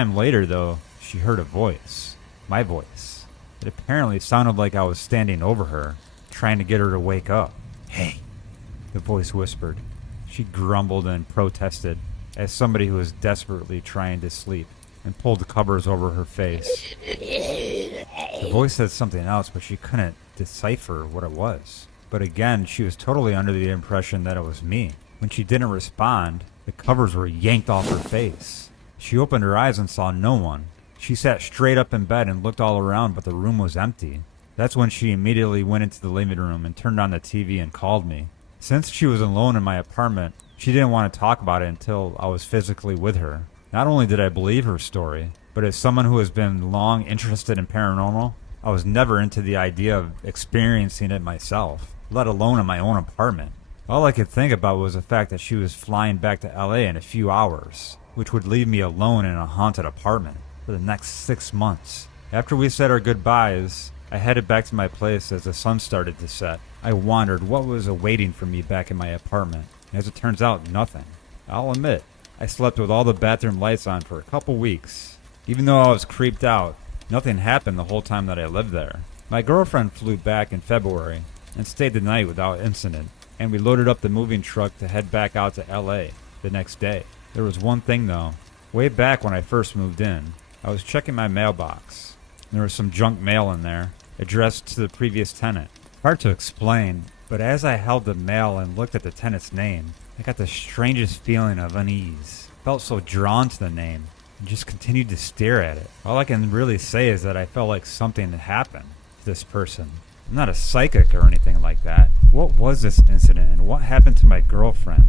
Time later, though, she heard a voice. My voice. It apparently sounded like I was standing over her, trying to get her to wake up. "Hey," the voice whispered. She grumbled and protested, as somebody who was desperately trying to sleep, and pulled the covers over her face. The voice said something else, but she couldn't decipher what it was. But again, she was totally under the impression that it was me. When she didn't respond, the covers were yanked off her face. She opened her eyes and saw no one. She sat straight up in bed and looked all around, but the room was empty. That's when she immediately went into the living room and turned on the TV and called me. Since she was alone in my apartment, she didn't want to talk about it until I was physically with her. Not only did I believe her story, but as someone who has been long interested in paranormal, I was never into the idea of experiencing it myself, let alone in my own apartment. All I could think about was the fact that she was flying back to LA in a few hours, which would leave me alone in a haunted apartment for the next 6 months. After we said our goodbyes, I headed back to my place as the sun started to set. I wondered what was awaiting for me back in my apartment. As it turns out, nothing. I'll admit, I slept with all the bathroom lights on for a couple weeks. Even though I was creeped out, nothing happened the whole time that I lived there. My girlfriend flew back in February and stayed the night without incident, and we loaded up the moving truck to head back out to LA the next day. There was one thing though. Way back when I first moved in, I was checking my mailbox. There was some junk mail in there, addressed to the previous tenant. Hard to explain, but as I held the mail and looked at the tenant's name, I got the strangest feeling of unease. Felt so drawn to the name, and just continued to stare at it. All I can really say is that I felt like something had happened to this person. I'm not a psychic or anything like that. What was this incident and what happened to my girlfriend?